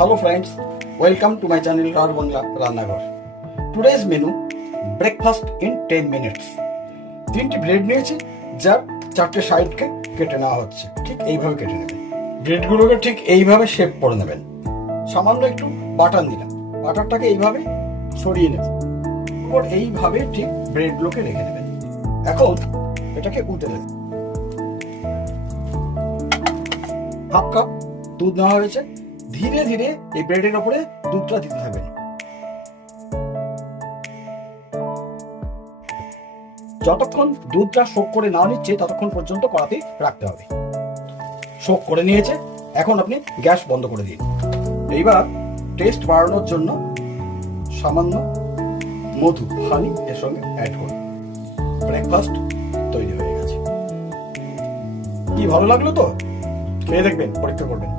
Hello friends, welcome to my channel Rar Bangla Rannaghar. Today's menu breakfast in 10 minutes. তিনটি bread নিয়েছি যার চারটে সাইডকে কেটে নেওয়া হচ্ছে, ঠিক এইভাবে কেটে নেবেন। ব্রেডগুলোকে ঠিক এইভাবে শেপ করে নেবেন। সামান্য একটু বাটার দিলাম, বাটারটাকে এইভাবে ছড়িয়ে নেবেন, এরপর এইভাবে ঠিক ব্রেডগুলোকে রেখে নেবেন। এখন এটাকে উল্টে নেবেন। হাফ কাপ দুধ নেওয়া হয়েছে, ধীরে ধীরে এই ব্রেডের উপরে দুধটা দিতে থাকবেন। যতক্ষণ দুধটা শোক করে না নিচ্ছে ততক্ষণ পর্যন্ত কড়াতে রাখতে হবে। শোক করে নিয়েছে, এখন আপনি গ্যাস বন্ধ করে দিন। এইবার টেস্ট বাড়ানোর জন্য সামান্য মধু হানি এর সঙ্গে অ্যাড করুন। ব্রেকফাস্ট তৈরি হয়ে গেছে। কি ভালো লাগলো তো? খেয়ে দেখবেন, পরীক্ষা করবেন।